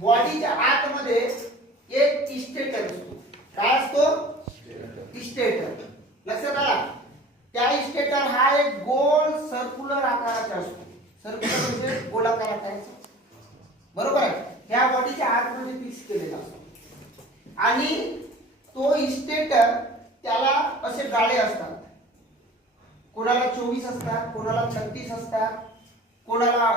बॉडीच्या आतमध्ये एक इस्टेटर असतो. काय असतो? इस्टेटर. लक्षात आला? त्या इस्टेटर हा एक गोल सर्क्युलर आकाराचा असतो. सर्क्युलर म्हणजे गोलाकार आकाराचा. बरोबर आहे? ह्या बॉडीच्या आतमध्ये फिक्स केलेला असतो आणि तो इस्टेटर त्याला असे गाळे असतात. कोणाला 24 असतात, कोणाला 36 असतात, कोणाला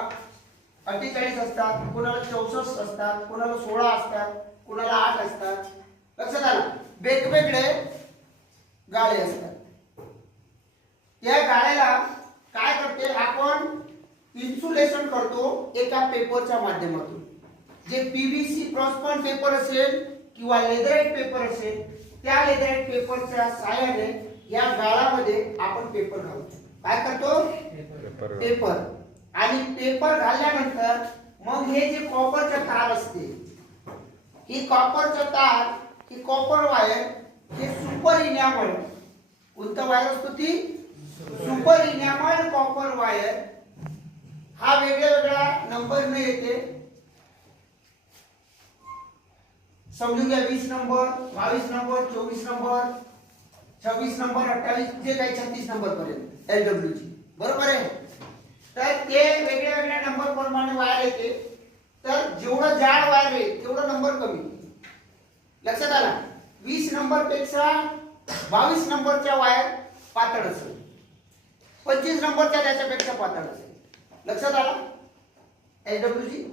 48 असतात, कोणाला 64 असतात, कोणाला 16 असतात, कोणाला 8 असतात. लक्षात आलं? वेगवेगळे गाळे असतात. त्या गाळ्याला काय करते आपण? इन्सुलेशन करतो एका पेपरच्या माध्यमातून. जे पीव्हीसी ट्रान्सपरंट पेपर असेल किंवा लेदराइट पेपर असेल, त्या लेदराइट पेपरच्या सहाय्याने या गाळामध्ये आपण पेपर घालतो. काय करतो? पेपर. आणि पेपर घालल्यानंतर मग हे जे कॉपरचे तार असते, ही कॉपरचे तार, ही कॉपर वायर, हे सुपर इनॅमल, कोणता वायर असतो? ती सुपर इनॅमल कॉपर वायर. हा वेगळ्या वेगळ्या नंबर ने येते. समजून घ्या 20 नंबर, 22 नंबर, 24 नंबर, 26 नंबर, 28, जे काही 36 नंबर पर्यंत LWG. बरोबर आहे? तर ते वेगळ्या वेगळ्या नंबर प्रमाणे वायर येते. तर जेवढं जाड वायर आहे तेवढं नंबर कमी. लक्षात आला? 20 नंबर पेक्षा 22 नंबरच्या वायर पातळ असेल, 25 नंबरच्या त्याच्यापेक्षा पातळ असेल. लक्षात आला? LWG.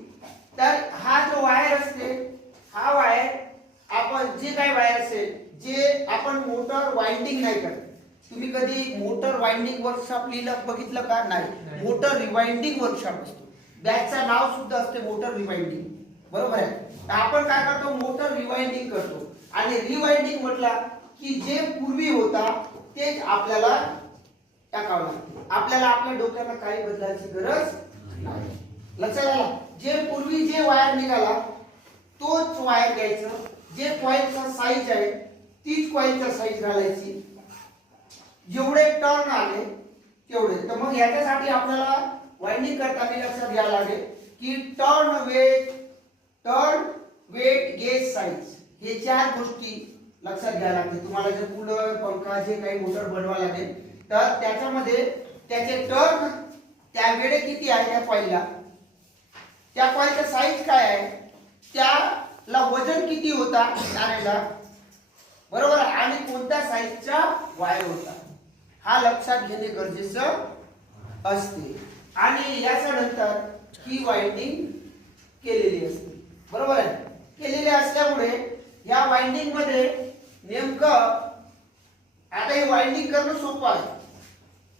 तर हा जो वायर असते, हा वायर आपण जे काही वायर असेल, जे आपण मोटर वाइंडिंग नाही करत. तुम्ही कधी मोटर वाइंडिंग वर्कशॉप बघितलं का? नाही. मोटर रिवाइंडिंग वर्कशॉप असतो. बॅचचं नाव सुद्धा असते मोटर रिवाइंडिंग. बरोबर आहे? तर आपण काय करतो? मोटर रिवाइंडिंग करतो. आणि रिवाइंडिंग म्हटला की जे पूर्वी होता तेच आपल्याला टाकावं लागतं. आपल्याला आपल्या डोक्याला काही बदलायची गरज नाही. लक्षात आलं? जे पूर्वी जे वायर निघाला तोच वायर घ्यायचं. जे कॉइलचा साईज आहे तीच कॉइलचा साईज घालायची. जेवढे टर्न आले तेवढे. तर मग याच्यासाठी आपल्याला वाइंडिंग करताना लक्षात घ्यायला लागेल की टर्न वेट, गेज साईज, हे 4 गोष्टी लक्षात घ्यायला लागतील. तुम्हाला जे कूलर, पंखा, जे काही मोटर बनवायला लागेल, तर त्याच्यामध्ये त्याचे टर्न, त्या वेळे किती आहे त्या कॉइलला, त्या कॉइलचा साईज काय आहे, त्याला वजन किती होता तारेला, बरोबर, आणि कोणत्या साईजचा वायर होता, हा लक्षात घेणे गरजेचं असते. आणि याच्यानंतर ही वाइंडिंग केलेली असते. बरोबर आहे? केलेली असल्यामुळे या वाइंडिंग मध्ये नेमकं आता हे वाइंडिंग करणं सोपं आहे.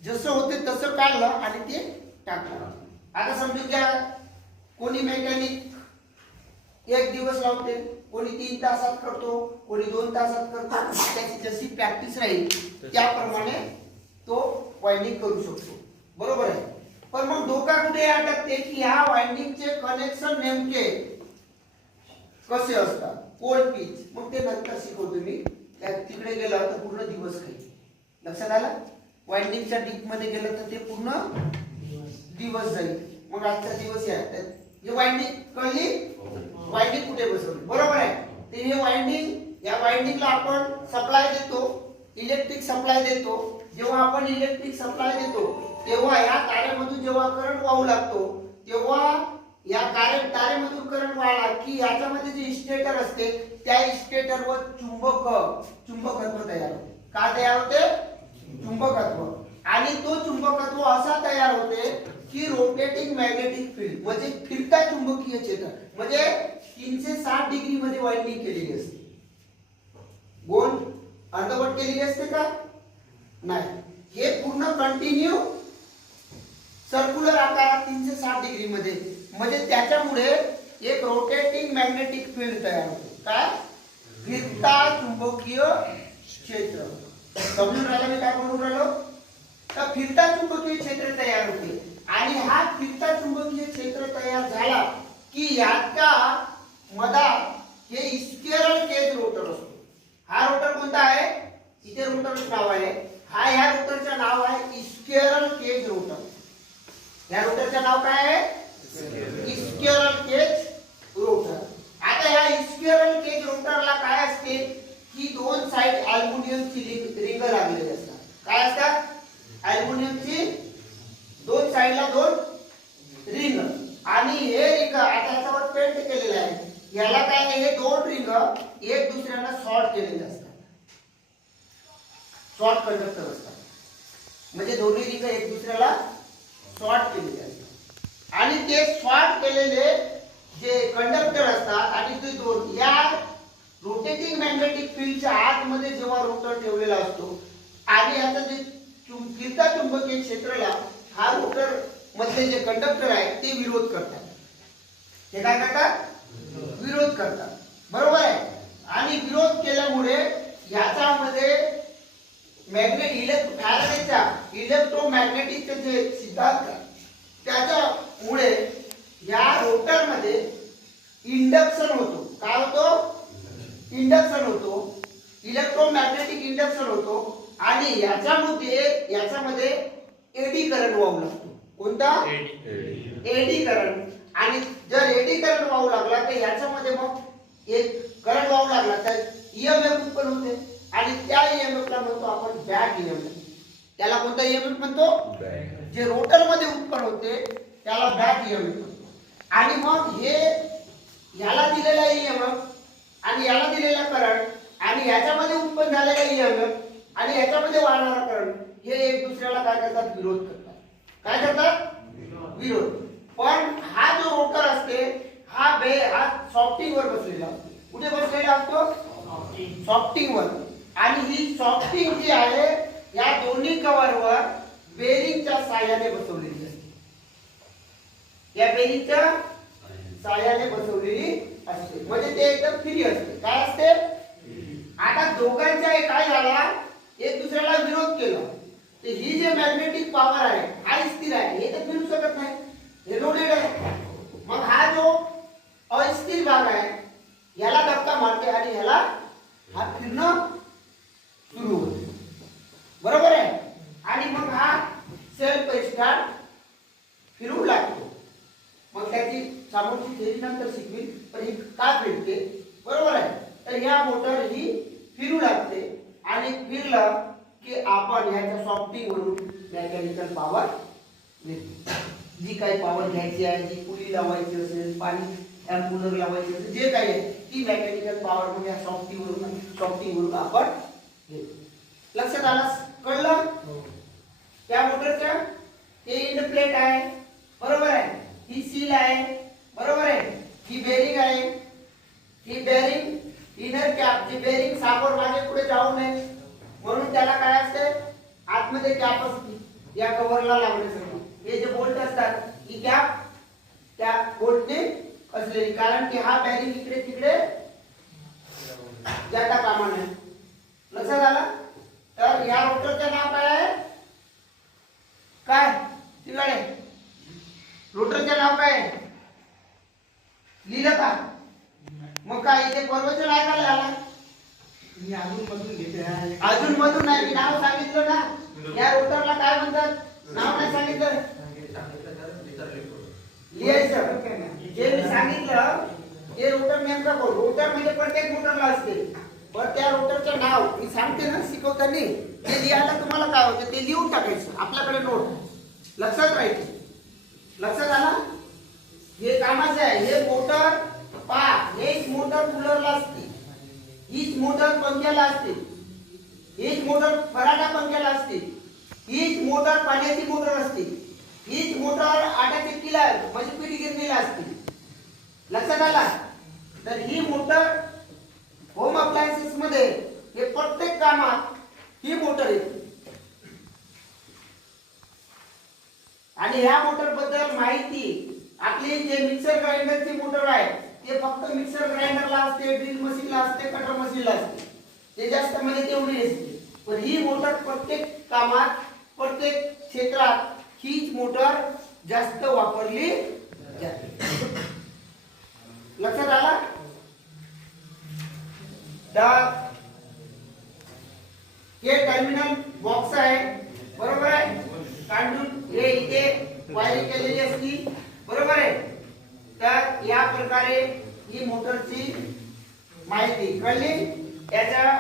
जसं होते तसं काढलं आणि ते टाकलं. आता समजून घ्या, कोणी मेकॅनिक 1 दिवस लावते, कोणी 3 तासात करतो, कोणी 2 तासात करतो. त्याची जशी प्रॅक्टिस राहील त्याप्रमाणे तो वाइंडिंग करू शकतो. बरोबर आहे? पण मग धोका कुठे अटकते की ह्या वाइंडिंगचे कनेक्शन नेमके कसे असतात, कोल्ड पिच, मग ते नंतर शिकवतो मी. तिकडे गेला तर पूर्ण दिवस खाईल. लक्षात आलं? वाइंडिंगच्या डीप मध्ये गेलं तर ते पूर्ण दिवस जाईल. मग आजचा दिवस आहे जे वाइंडिंग कळली, वाइंडिंग कुठे बसवली, बरोबर आहे? ते हे वाइंडिंग, या वाइंडिंगला आपण सप्लाय देतो, इलेक्ट्रिक सप्लाय देतो. जेव्हा आपण इलेक्ट्रिक सप्लाय देतो तेव्हा या तारेमधून जेव्हा करंट वाहू लागतो तेव्हा या तारेमधून करंट वाहला की याच्यामध्ये जे स्टेटर असते त्या स्टेटरवर चुंबकत्व तयार होते. का तयार होते? चुंबकत्व. आणि तो चुंबकत्व असा तयार होते की रोटेटिंग मॅग्नेटिक फील्ड, म्हणजे फिरता चुंबकीय क्षेत्र, म्हणजे 360 डिग्री मध्ये वाइंडिंग केलेली असते. गोल अर्धवट केलेली असते का? नाही. हे पूर्ण कंटिन्यू सर्क्युलर आकारात 360 डिग्री मध्ये, म्हणजे त्याच्यामुळे एक रोटेटिंग मॅग्नेटिक फील्ड तयार होते. काय? फिरता चुंबकीय क्षेत्र. समजून राहिला मी काय बोलून राहिलो? तर फिरता चुंबकीय क्षेत्र तयार होते. आणि हा फिरता चुंबकीय क्षेत्र तयार झाला की याच्या मधात हे स्क्विरल केज रोटर असतो. हा रोटर कोणता आहे? इथे रोटरचं नाव आहे. ह्या रोटरचं नाव आहे स्क्विरल केज रोटर. या रोटरचं नाव काय आहे? Squirrel cage rotor. एक दुसऱ्याला शॉर्ट केलेले असतात, शॉर्ट कंडक्टर असतात, म्हणजे दोन्ही रिंग एक दुसऱ्याला शॉर्ट केलेले असतात आणि ते शॉर्ट केलेले जे कंडक्टर असतात आणि ते दोन या रोटेटिंग मॅग्नेटिक फील्डच्या आतमध्ये जेव्हा रोटर ठेवलेला असतो आणि याचं जे फिरता चुंबकीय क्षेत्राला हा रोटर मधले जे कंडक्टर आहे ते विरोध करतात, ते काय करतात, विरोध करतात, बरोबर आहे. आणि विरोध केल्यामुळे याच्यामध्ये फॅराडेचा इलेक्ट्रोमॅग्नेटिक जे सिद्धांत त्याच्यामुळे या रोटर मध्ये इंडक्शन होतो. काय होतो, इंडक्शन होतो, इलेक्ट्रोमॅग्नेटिक इंडक्शन होतो आणि याच्यामध्ये एडी करंट वाहू लागतो. कोणता, एडी करंट. आणि जर एडी करंट वाहू लागला तर याच्यामध्ये मग एक करंट वाहू लागला तर ईएमएफ उत्पन्न होते आणि त्या ईएमएफ ला म्हणतो आपण बॅक ईएमएफ. त्याला कोणता ईएमएफ म्हणतो, जे रोटर मध्ये उत्पन्न होते त्याला बॅक ईएमएफ म्हणतो. आणि मग हे याला दिलेला ईएमएफ आणि याला दिलेला करंट आणि याच्यामध्ये उत्पन्न झालेला ईएमएफ आणि याच्यामध्ये वाहणारा करंट हे एक दुसऱ्याला काय करतात, विरोध करतात. काय करतात, विरोध. पण हा जो रोटर असते हा सॉफ्टिंग वर बसलेला असतो. कुठे बसलेला असतो, सॉफ्टिंग वर. आणि ही सॉफ्टिंग जी आहे या दोन्ही कव्हरवर बेरिंगच्या साहाय्याने बसवलेली असते, या बेरिंगच्या साहाय्याने बसवलेली असते, म्हणजे ते एकदम फ्री असते. काय असते, आता दोघांच्या काय झाला, एक दुसऱ्याला विरोध केला तर ही जे मॅग्नेटिक पॉवर आहे हा स्थिर आहे, हे तर फिरू शकत नाही, हे लोडेड आहे. मग हा जो अस्थिर भाग आहे याला धक्का मारते आणि याला हा फिरणं सुरू होते, बरोबर आहे. आणि मग हा सेल्फ स्टार्ट फिरू लागतो. मग त्याची सामोरची थेरी नंतर शिकवी, पण ही का फिरते, बरोबर आहे. तर ह्या मोटर ही फिरू लागते आणि फिरलं की आपण ह्याच्या सॉफ्टिंग वरून मेकॅनिकल पॉवर घेतो. जी काही पॉवर घ्यायची आहे, जी पुली लावायची असेल, पाणी कूलर लावायची असेल, जे काही आहे ती मेकॅनिकल पॉवर म्हणजे सॉफ्टिंग वरून आपण घेतो. लक्षात आलं, कळलं. त्या मोटरच्या हे इंड प्लेट आहे, बरोबर आहे. ही सील आहे, बरोबर आहे. ही बेरिंग आहे, ही बेरिंग इनर कॅप, जी बेरिंग साखर मागे पुढे जाऊ नये म्हणून त्याला काय असते, आतमध्ये कॅप असते या कव्हरला लावण्यासाठी. हे जे बोल्ट असतात ही कॅप त्या बोल्टने असलेली, कारण की हा बेरिंग इकडे तिकडे जाता कामा नये. लक्षात आलं. तर या रोटरचं नाव काय आहे, काय तिकडे रोटरचं नाव काय आहे, लिहिलं का. मग काय इथे परवचन ऐकायला आला, मी अजून मधून घेते, अजून मधून नाही, मी नाव सांगितलं ना. या रोटरला काय म्हणतात, नाव नाही सांगितलं, लिहायचं. जे मी सांगितलं ते रोटर नेमका कोण, रोटर म्हणजे प्रत्येक मोटरला असते, पण त्या रोटरचं नाव मी सांगते ना शिकवताना, ते लिहायला तुम्हाला काय होतं ते लिहून टाकायचं, आपल्याकडे नोट लक्षात राहायचं. लक्षात आलं. हे कामाचं आहे. हे मोटर हेच मोटर कूलरला असते, हीच मोटर पंख्याला असते, हीच मोटर फराटा पंख्याला असते, हीच मोटर पाण्याची मोटर असते, हीच मोटर आटा चक्कीला म्हणजे पीठ गिरणीला असते. लक्षात आला. तर ही मोटर होम अप्लायन्सेस मध्ये हे प्रत्येक कामात ही मोटर येते. आणि ह्या मोटर बद्दल माहिती आपली जे मिक्सर ग्राइंडरची मोटर आहे ते फक्त मिक्सर ग्राइंडरला असते, ड्रिल मशीनला असते, कटर मशीनला असते, ते जास्त म्हणजे तेवढी असते. पण ही मोटर प्रत्येक कामात प्रत्येक क्षेत्रात हीच मोटर जास्त वापरली जाते. लक्षात आला. हे टर्मिनल बॉक्स आहे, बरोबर आहे. काढून हे इथे वायरिंग केलेली असती, बरोबर आहे. तर या प्रकारे ही मोटरची माहिती कळली. याचा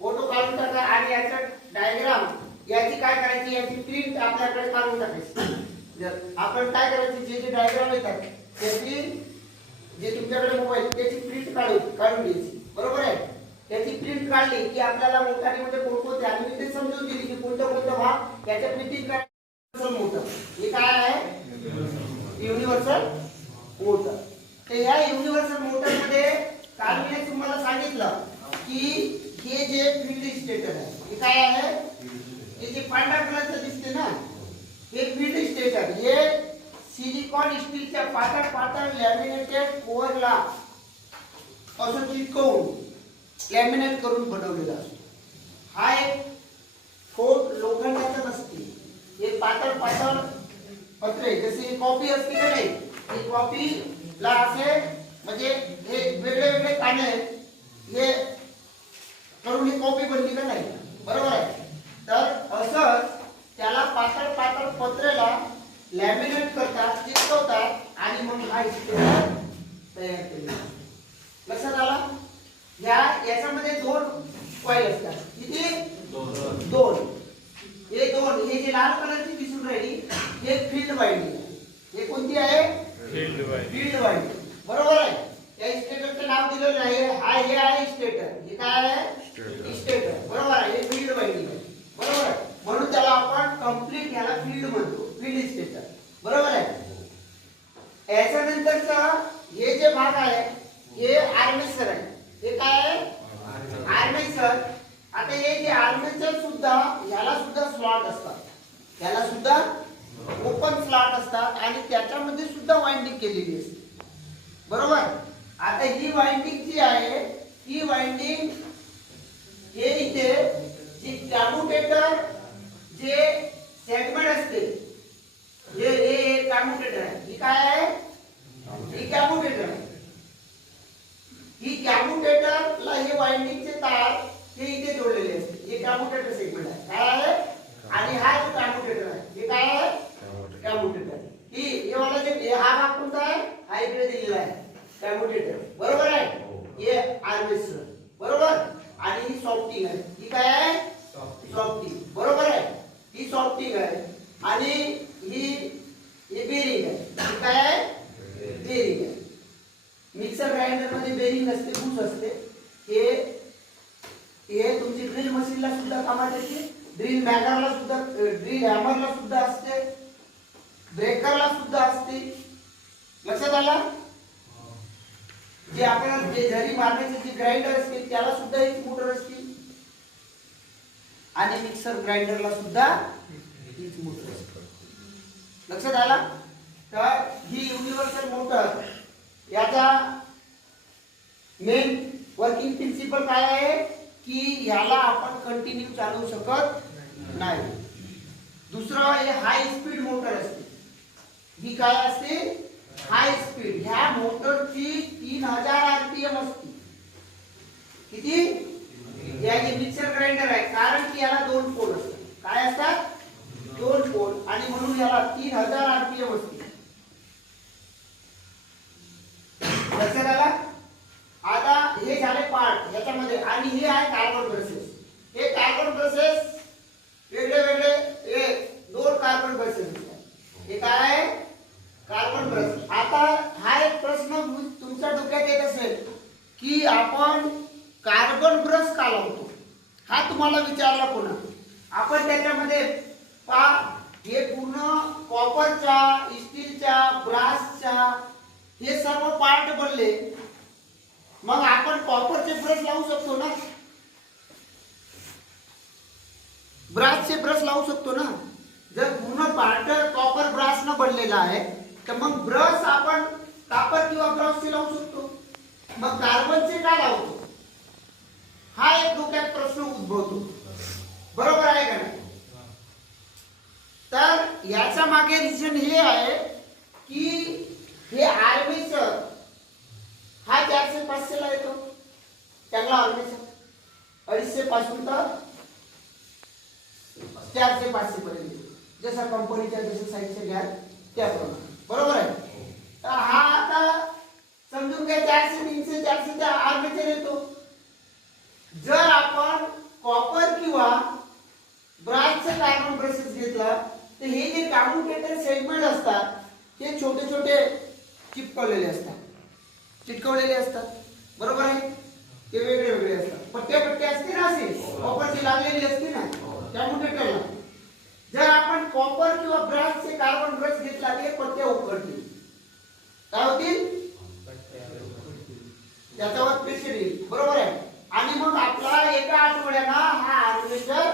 फोटो काढून टाका आणि याचा डायग्राम याची काय करायची, याची प्रिंट आपल्याकडे काढून टाकायची. आपण काय करायची, जे जे डायग्राम येतात त्याची जे तुमच्याकडे मोबाईल त्याची प्रिंट काढून घ्यायची, बरोबर आहे. त्याची प्रिंट काढली की आपल्याला मोटारीमध्ये कोणकोणते आणि मी ते समजून दिली की कोणता भाग त्याच्या प्रिंटिंग युनिव्हर्सल मोटर. हे काय आहे? Universal motor. तर या युनिव्हर्सल मोटर मध्ये काल मी तुम्हाला सांगितलं की हे जे फील्ड स्टेटर आहे हे काय आहे? हे जे पांढऱ्या कलरचं दिसते ना हे फील्ड स्टेटर, हे सिलिकॉन स्टीलच्या पातळ लॅमिनेटेड कोअरला असं चिटकवून लॅमिनेट करून बनवलेला असतो. हा एक ठोक लोखंडाचा नसते, हे पातळ पत्रे जसे कॉपी असते का नाही, ही कॉपीला असे म्हणजे हे वेगळे वेगळे काने हे करून ही कॉपी बनली का नाही, बरोबर आहे. तर असंच त्याला पातळ पत्रेला लॅमिनेट करतात, चिकटवतात आणि मग हा स्टिकर तयार केला. लक्षात आला? याच्यामध्ये दोन कॉईल असतात. किती? दोन. हे जे लाल कलरची दिसून राहिली हे फील्ड वाइंडिंग आहे. हे कोणती आहे? फील्ड वाइंडिंग, बरोबर आहे. या स्टेटरचं नाव दिलेलं आहे. हे आहे स्टेटर. हे काय आहे? स्टेटर, बरोबर आहे. हे फील्ड वाइंडिंग आहे, बरोबर आहे. म्हणून त्याला आपण कंप्लीट याला फील्ड म्हणतो, फील्ड स्टेटर, बरोबर आहे. याच्यानंतरचं हे जे भाग आहे हे आर्मेचर आहे. हे काय आहे? आर्मेचर. आता हे जे आर्मेचर सुद्धा याला सुद्धा स्लॉट असतात, याला सुद्धा ओपन स्लॉट असतात आणि त्याच्यामध्ये सुद्धा वाइंडिंग केलेली असते, बरोबर. आता ही वाइंडिंग जी आहे ही वाइंडिंग हे इथे जी कम्युटेटर जे सेगमेंट असते हे कम्युटेटर आहे. ही काय आहे? ही कम्युटेटर आहे. ही कम्युटेटरला हे वाइंडिंगचे तार हे इथे जोडलेले असते. हे कम्युटेटर सेगमेंट आहे, काय आहे. आणि हा जो कम्युटेटर आहे हे काय आहे? कम्युटेटर. हे वाला जे हा भाग कोणता आहे? हा इकडे दिलेला आहे कम्युटेटर, बरोबर आहे. हे आर्मेचर, बरोबर. आणि ही सॉफ्टिंग आहे. ही काय आहे? सॉफ्टिंग, बरोबर आहे. ही सॉफ्टिंग आहे. आणि ही बेरिंग आहे. ही काय आहे? बेरिंग आहे. मिक्सर ग्राइंडर मध्ये बेरिंग असते, बूस असते. हे तुमची ड्रिल मशीनला सुद्धा कामात येते, ड्रिल मॅगरला सुद्धा, ड्रिल हॅमरला सुद्धा असते, ब्रेकरला सुद्धा असते. लक्षात आलं? जे आपण जे झरी मारण्याचे जे ग्राइंडर असते त्याला सुद्धा एक मोटर असते आणि मिक्सर ग्राइंडरला सुद्धा हीच मोटर असते. लक्षात आलं? तर ही युनिव्हर्सल मोटर याचा मेन वर्किंग प्रिन्सिपल काय आहे की याला आपण कंटिन्यू चालवू शकत नाही. दुसरं हे हाय स्पीड मोटर असते. ही काय असते? High speed. ह्या मोटरची 3000 आरपीएम असते. किती? या जे मिक्सर ग्राइंडर आहे, कारण की याला दोन पोल असतात. काय असतात? दोन पोल. आणि म्हणून याला 3000 आरपीएम असते. लक्षात आला? आता हे झाले पार्ट याच्यामध्ये. आणि हे आहे कार्बन ब्रशेस. हे कार्बन ब्रशेस वेगळे वेगळे हे दोन कार्बन ब्रशेस असतात. हे काय आहे? Carbon brush. आता हा एक प्रश्न तुमच्या डोक्यात येत असेल की आपण कार्बन ब्रश का लावतो, हा तुम्हाला विचारला पुन्हा. आपण त्याच्यामध्ये हे पूर्ण कॉपरच्या, स्टीलच्या, ब्रासच्या हे सर्व पार्ट बनले. मग आपण कॉपरचे ब्रश लावू शकतो ना, ब्रासचे ब्रश लावू शकतो ना. जर पूर्ण पार्ट कॉपर ब्रास न बनलेला आहे तर मग ब्रश आपण कापर किंवा ब्रशचे लावू शकतो. मग कार्बनचे का लावतो, हा एक डोक्यात प्रश्न उद्भवतो, बरोबर आहे का नाही? तर याच्या मागे रिझन हे आहे की हे आर्मेचर हा 400-500 ला येतो. चांगला आर्मेचर 250 पासून तर 400-500 पर्यंत, जसा कंपनीच्या जसं साईजच्या घ्या त्याप्रमाणे, बरोबर आहे. तर हा आता समजून घ्या 400-300-400 चा आर्मेचर येतो. जर आपण कॉपर किंवा ब्रासचे कार्बन ब्रशेस घेतला तर हे जे कम्युटेटर सेगमेंट असतात हे छोटे छोटे चिटकवलेले असतात. बरोबर आहे, ते वेगळे वेगळे असतात. पट्टे असते ना, असे कॉपरची लागलेली असते ना त्या मोठेटरला. जर आपण कॉपर किंवा ब्रासचे कार्बन ब्रश घेतला ते पट्टे उकडतील, काय होतील, त्याच्यावर प्रेशर येईल. बरोबर आहे. आणि मग आपला एका आठवड्यानं हा आर्मेचर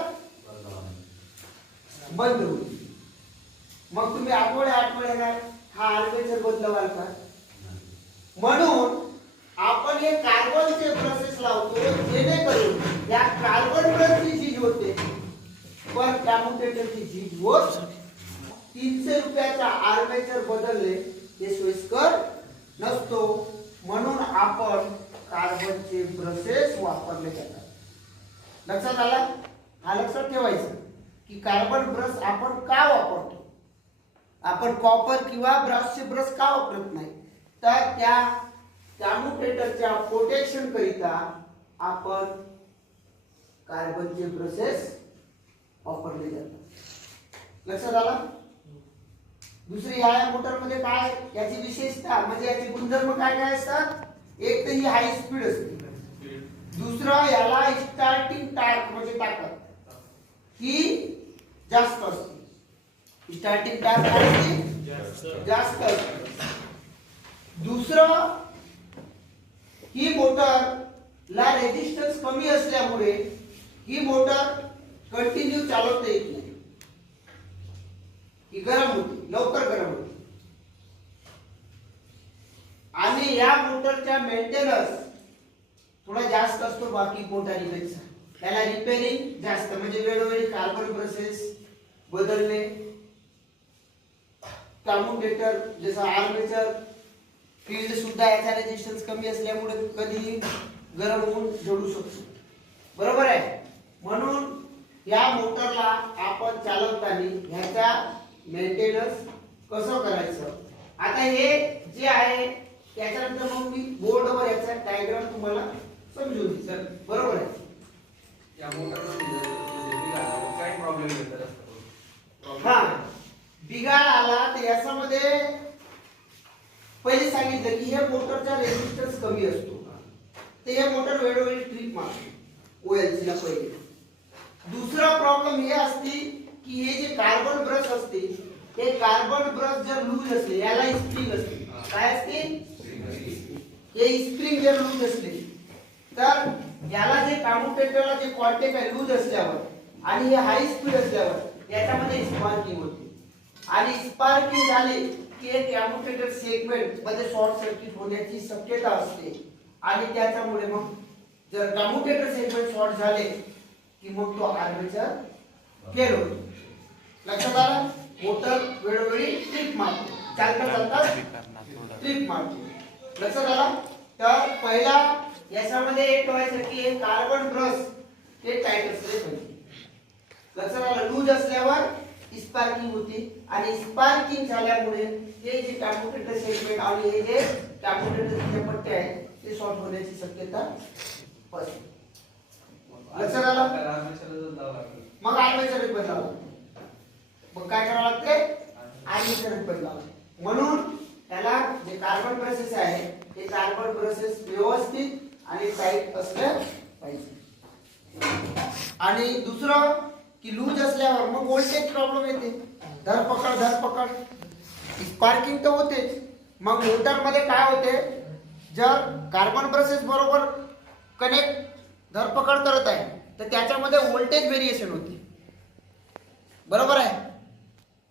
बंद होईल. मग तुम्ही आठवड्यानं हा आर्मेचर बदलवाल का? म्हणून आपण हे कार्बनचे प्रोसेस लावतो, जेणेकरून या कार्बन ब्रशची झीज होते पण कॅम्युटेटरची झीज होत. 300 रुपयाचा आर्मेचर बदलले हे सोयीस्कर नसतो, म्हणून आपण कार्बनचे ब्रशेस वापरले जातात. लक्षात आलं? हा लक्षात ठेवायचं की कार्बन ब्रश आपण का वापरतो. आपण कॉपर किंवा ब्रासचे ब्रश का वापरत नाही, तर त्या कॅम्युटेटरच्या प्रोटेक्शन करिता आपण कार्बनचे ब्रशेस वापरले जातात. लक्षात आलं? दुसरी या मोटरमध्ये काय याची विशेषता म्हणजे याचे गुणधर्म काय काय असतात. एक तर ही हाय स्पीड असते, दुसरं याला स्टार्टिंग टॉर्क म्हणजे ताकद ही जास्त असते. स्टार्टिंग टॉर्क जास्त असते. दुसरं ही मोटर ला रेजिस्टन्स कमी असल्यामुळे ही मोटर कंटिन्यू चालवता येत नाही, ही गरम होती, लवकर गरम होती. आणि या मोटरचा मेंटेनन्स थोडा जास्त असतो बाकी मोटारीपेक्षा. त्याला रिपेअरिंग जास्त म्हणजे वेळोवेळी कार्बन ब्रशेस बदलणे, कम्युटेटर जसं आर्मेचर फील्ड सुद्धा याचा रेजिस्टन्स कमी असल्यामुळे कधी गरम होऊन जोडू शकतो. बरोबर आहे. म्हणून या मोटरला आपण चालवताना ह्याचा मेंटेनन्स कसं करायचं. आता हे जे आहे त्याच्यानंतर मग मी बोर्डवर याचा डायग्राम तुम्हाला समजून देईन. बरोबर आहे. या मोटरमध्ये काय प्रॉब्लेम येतात. हा, बिघाड आला तर याच्यामध्ये पहिले सांगितलं की हे मोटरचा रेजिस्टन्स कमी असतो, तर हे मोटर वेळोवेळी ट्रिप मारतो OLC ला पहिले. दुसरा प्रॉब्लेम हे असते की हे जे कार्बन ब्रश असते हे कार्बन ब्रश जर लूज असले, याला स्प्रिंग असते, काय असते, हे स्प्रिंग जर लूज असले तर याला जे कम्युटेटरला जे कॉन्टॅक्ट आहे लूज असल्यावर आणि हे हाय स्पीड असल्यावर याच्यामध्ये स्पार्किंग होते. आणि स्पार्किंग झाले की एक कम्युटेटर सेगमेंट मध्ये शॉर्ट सर्किट होण्याची शक्यता असते. आणि त्याच्यामुळे मग जर कम्युटेटर सेगमेंट शॉर्ट झाले की मग तो आर्मेचर फेल होतो. लक्षात आलं? मोटर वेळोवेळी ट्रिप मारते, चालता ट्रिप मारते. लक्षात आलं? तर पहिला याच्यामध्ये एक ठेवायचं की हे कार्बन ब्रश हे टाईट असले पाहिजे. लक्षात आलं? लूज असल्यावर स्पार्किंग होते आणि स्पार्किंग झाल्यामुळे हे जे कम्युटेटर सेगमेंट आणि हे जे कम्युटेटरचे पट्टे आहेत ते शॉर्ट होण्याची शक्यता असते. लक्षात आलं? मग आर्मेचर बदलावं. मग काय करावं लागते? आर्मेचर बदलावं. म्हणून त्याला जे कार्बन ब्रशेस आहे ते कार्बन ब्रशेस व्यवस्थित आणि टाईट असले पाहिजे. आणि दुसरं की लूज असल्यावर मग व्होल्टेज प्रॉब्लेम येते, धरपकड स्पार्किंग तर होतेच. मग मोटर मध्ये काय होते, जर कार्बन ब्रशेस बरोबर कनेक्ट धरपकड करत आहे तर त्याच्यामध्ये व्होल्टेज व्हेरिएशन होते. बरोबर आहे.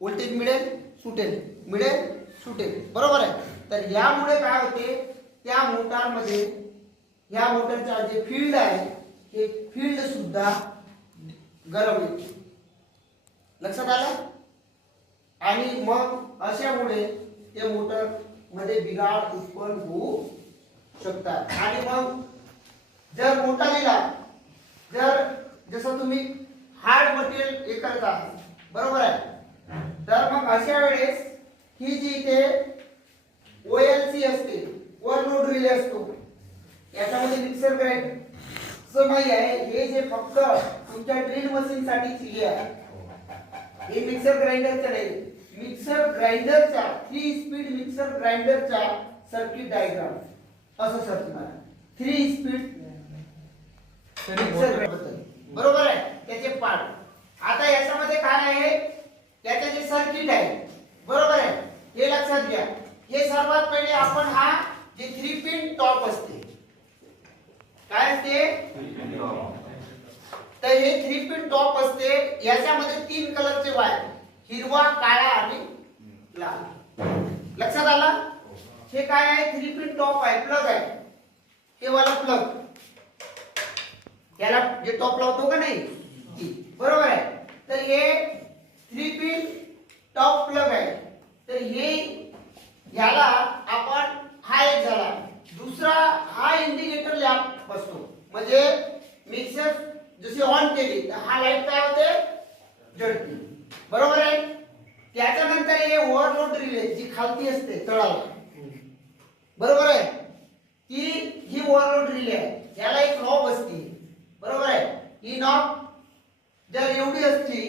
व्होल्टेज मिळेल सुटेल. बरोबर आहे. तर यामुळे काय होते, त्या मोटारमध्ये या मोटरचा जे फील्ड आहे ते फील्ड सुद्धा गरम येते. लक्षात आलं? आणि मग अशामुळे ते मोटर मध्ये बिघाड उत्पन्न होऊ शकतात. आणि मग जर मोटारीला जर जसं तुम्ही हार्ड मटेरियल हे करत आहात, बरोबर आहे, तर मग अशा वेळेस ही जी इथे OLC असते, ओव्हरलोड रिले असतो, याच्यामध्ये मिक्सर ग्राइंडर नाही आहे. हे जे फक्त तुमच्या ड्रिल मशीन साठी हे आहे, हे मिक्सर ग्राइंडरचं नाही. मिक्सर ग्राइंडरचा 3 स्पीड मिक्सर ग्राइंडरचा सर्किट डायग्राम असं सर्च करा. 3 स्पीड मिक्सर बरोबर आहे त्याचे पार्ट। आता याच्यामध्ये काय आहे त्याचे जे सर्किट आहे बरोबर आहे हे लक्षात घ्या। हे सर्वात पहिले आपण हा जे 3 पिन टॉप असते काय असते तर हे 3 पिन टॉप असते याच्यामध्ये 3 कलरचे वायर हिरवा काळा आणि लाल लक्षात आला। हे काय आहे 3 पिन टॉप आहे प्लग आहे हे वाला प्लग याला जे टॉप लावतो का नाही बरोबर आहे। तर हे 3 पिन टॉप प्लग आहे तर हे याला आपण हा एक झाला। दुसरा हा इंडिकेटर लॅम्प बसतो म्हणजे मिक्सर जशी ऑन केली तर हा लाईट काय होते जळते बरोबर आहे। त्याच्यानंतर हे ओव्हरलोड रिले जी खालती असते तळाला बरोबर आहे ती ही ओव्हरलोड रिले आहे याला एक नॉब असते बरोबर आहे। ही नॉब जर एवढी असली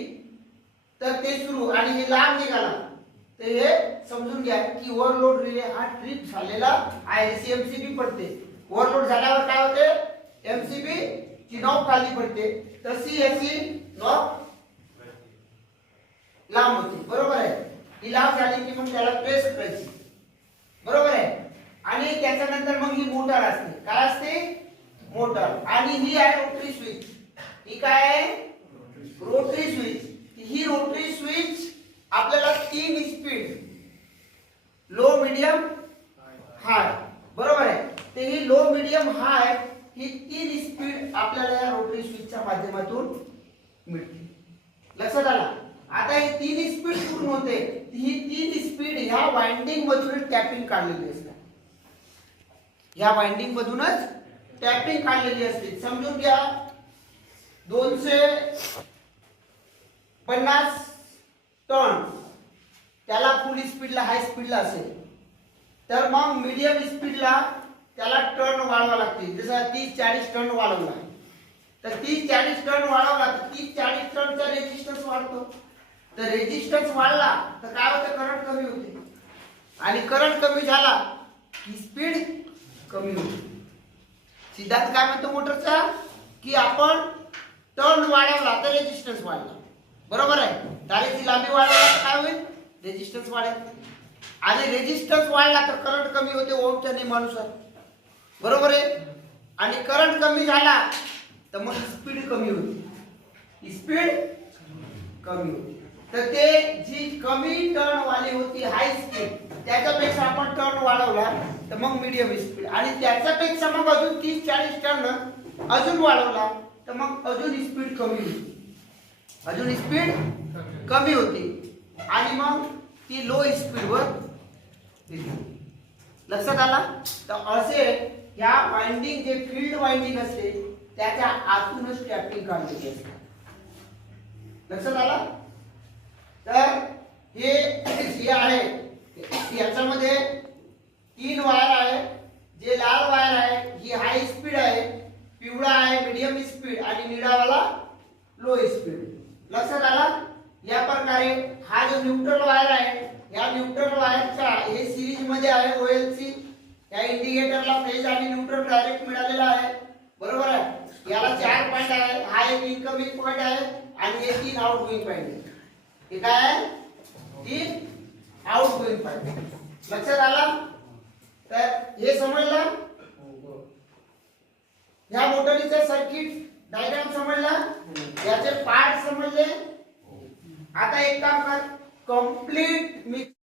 तर ते सुरू आणि हे लांब निघाला तर हे समजून घ्या की ओव्हरलोड रिले हा ट्रिप झालेला आहे एमसीबी पडते। ओव्हरलोड झाल्यावर काय होते एमसीबी ची नॉब खाली पडते तशी याची नॉब लांब होते बरोबर आहे। ही लांब झाली की मग त्याला प्रेस करायची बरोबर आहे। आणि त्याच्यानंतर मग ही मोटर असते काय असते मोटर आणि ही आहे रोटरी स्विच। ही काय आहे रोटरी स्विच। ही रोटरी स्विच आपल्याला 3 स्पीड लो मीडियम हाय बरोबर आहे। ते ही लो मीडियम हाय ही 3 स्पीड आपल्याला या रोटरी स्विचच्या माध्यमातून मिळते लक्षात आला। आता ही 3 स्पीड पूर्ण होते ही 3 स्पीड ह्या वाइंडिंग मधून टॅपिंग काढलेली असते ह्या वाइंडिंग मधूनच टॅपिंग काढलेली असते। समजून घ्या 250 टर्न त्याला फुल स्पीडला हाय स्पीडला असेल तर मग मीडियम स्पीडला त्याला टर्न वाढवावा लागते। जसं 30-40 टर्न वाढवला तर 30-40 टर्न वाढवला तर 30-40 टर्नचा रेजिस्टन्स वाढतो तर रेजिस्टन्स वाढला तर काय होतं करंट कमी होते आणि करंट कमी झाला की स्पीड कमी होते। सिद्धांत काय म्हणतो मोटरचा की आपण टर्न वाढवला तर रेजिस्टन्स वाढला बरोबर आहे। तारेची लांबी वाढवला तर काय होईल रेजिस्टन्स वाढेल आणि रेजिस्टन्स वाढला तर करंट कमी होते ओमच्या नियमानुसार बरोबर आहे। आणि करंट कमी झाला तर मग स्पीड कमी होते स्पीड कमी होते तर ते जी कमी टर्न वाली होती हाय स्पीड त्याच्यापेक्षा आपण टर्न वाढवला तर मग मीडियम स्पीड आणि त्याच्यापेक्षा मग अजून 30-40 टर्न अजून वाढवला तर मग अजून स्पीड कमी होती अजून स्पीड कमी होती आणि मग ती लो स्पीड वर लक्षात आला। तर असे या वाइंडिंग जे फील्ड वाइंडिंग असते त्याच्या आतूनच टॅपिंग काढलेली असते लक्षात आला। तर हे जे आहे याच्यामध्ये 3 वायर आहे जे लाल वायर आहे ही हाय स्पीड आहे पिवळा आहे मीडियम स्पीड आणि निळावाला लो स्पीड लक्षात आला। या प्रकारे हा जो न्यूट्रल वायर आहे या न्यूट्रल वायरचा हे सिरीज मध्ये आहे ओएलसी या इंडिकेटरला फेज आणि न्यूट्रल डायरेक्ट मिळालेला आहे बरोबर आहे। याला 4 पॉइंट आहे हा एक इनकमिंग पॉइंट आहे आणि हे 3 आउटगोइंग पॉइंट आहे हे काय आहे 3 आउटगोइंग पॉइंट लक्षात आला। तर हे समजलं या मोटरीचे सर्किट डायग्राम समजला याचे पार्ट समजले। आता एक काम कर कंप्लीट मिक्स